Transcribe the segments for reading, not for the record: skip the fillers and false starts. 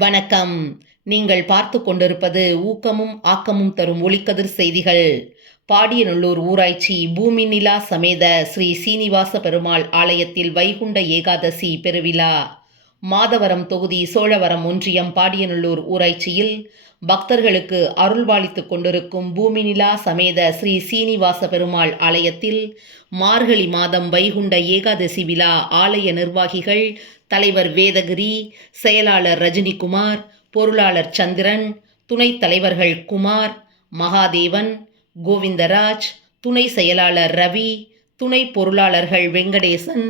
வணக்கம். நீங்கள் பார்த்து கொண்டிருப்பது ஊக்கமும் ஆக்கமும் தரும் ஒளிக்கதிர் செய்திகள். பாடியநல்லூர் ஊராட்சி பூமி நிலா சமேத ஸ்ரீ சீனிவாச பெருமாள் ஆலயத்தில் வைகுண்ட ஏகாதசி பெருவிழா. மாதவரம் தொகுதி சோழவரம் ஒன்றியம் பாடியநல்லூர் ஊராட்சியில் பக்தர்களுக்கு அருள்பாலித்துக் கொண்டிருக்கும் பூமி நிலா சமேத ஸ்ரீ சீனிவாச பெருமாள் ஆலயத்தில் மார்கழி மாதம் வைகுண்ட ஏகாதசி விழா ஆலய நிர்வாகிகள் தலைவர் வேதகிரி, செயலாளர் ரஜினிகுமார், பொருளாளர் சந்திரன், துணைத் தலைவர்கள் குமார், மகாதேவன், கோவிந்தராஜ், துணை செயலாளர் ரவி, துணை பொருளாளர்கள் வெங்கடேசன்,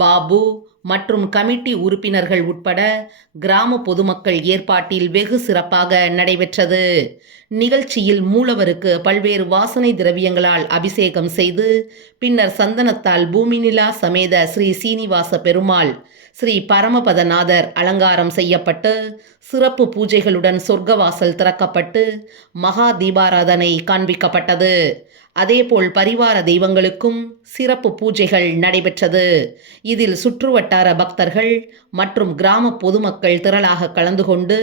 பாபு மற்றும் கமிட்டி உறுப்பினர்கள் உட்பட கிராம பொதுமக்கள் ஏற்பாட்டில் வெகு சிறப்பாக நடைபெற்றது. நிகழ்ச்சியில் மூலவருக்கு பல்வேறு வாசனை திரவியங்களால் அபிஷேகம் செய்து பின்னர் சந்தனத்தால் பூமி நிலா சமேத ஸ்ரீ சீனிவாச பெருமாள் ஸ்ரீ பரமபதநாதர் அலங்காரம் செய்யப்பட்டு சிறப்பு பூஜைகளுடன் சொர்க்கவாசல் திறக்கப்பட்டு மகா தீபாராதனை காண்பிக்கப்பட்டது. அதேபோல் பரிவார தெய்வங்களுக்கும் சிறப்பு பூஜைகள் நடைபெற்றது. இதில் சுற்றுவட்டார பக்தர்கள் மற்றும் கிராம பொதுமக்கள் திரளாக கலந்து கொண்டு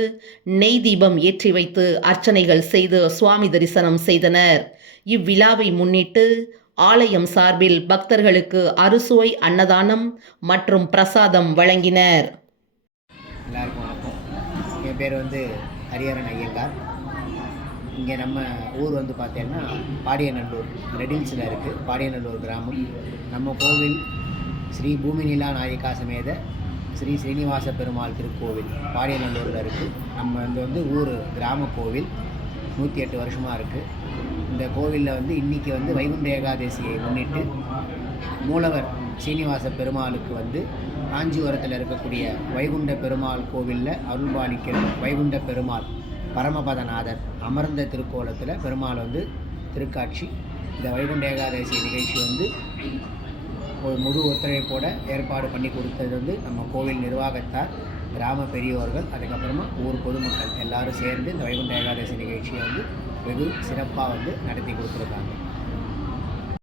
நெய் தீபம் ஏற்றி வைத்து அர்ச்சனைகள் செய்து சுவாமி தரிசனம் செய்தனர். இவ்விழாவை முன்னிட்டு ஆலயம் சார்பில் பக்தர்களுக்கு அறுசுவை அன்னதானம் மற்றும் பிரசாதம் வழங்கினர். எல்லாருக்கும் வணக்கம். என் பேர் ஹரிஹரன் ஐயங்கார். இங்கே நம்ம ஊர் பார்த்தீங்கன்னா பாடியநல்லூர் ரெடில்ஸில் இருக்குது. பாடியநல்லூர் கிராமம். நம்ம கோவில் ஸ்ரீ பூமி நிலா நாயிகா சமேத ஸ்ரீ ஸ்ரீனிவாச பெருமாள் திருக்கோவில் பாடியநல்லூரில் இருக்குது. நம்ம ஊர் கிராம கோவில் 108 வருஷமாக இருக்குது. இந்த கோவிலில் இன்றைக்கி வைகுண்ட ஏகாதசியை முன்னிட்டு மூலவர் சீனிவாச பெருமாளுக்கு காஞ்சிபுரத்தில் இருக்கக்கூடிய வைகுண்ட பெருமாள் கோவிலில் அருள்பாலிக்கிற வைகுண்ட பெருமாள் பரமபதநாதர் அமர்ந்த திருக்கோலத்தில் பெருமாள் திருக்காட்சி. இந்த வைகுண்ட ஏகாதசி நிகழ்ச்சி ஒரு முழு ஒத்துழைப்போடு ஏற்பாடு பண்ணி கொடுத்தது நம்ம கோவில் நிர்வாகத்தார், கிராம பெரியோர்கள், அதுக்கப்புறமா ஊர் பொதுமக்கள் எல்லாரும் சேர்ந்து இந்த வைகுண்ட ஏகாதசி நிகழ்ச்சியை வெகு சிறப்பாக நடத்தி கொடுத்துருக்காங்க.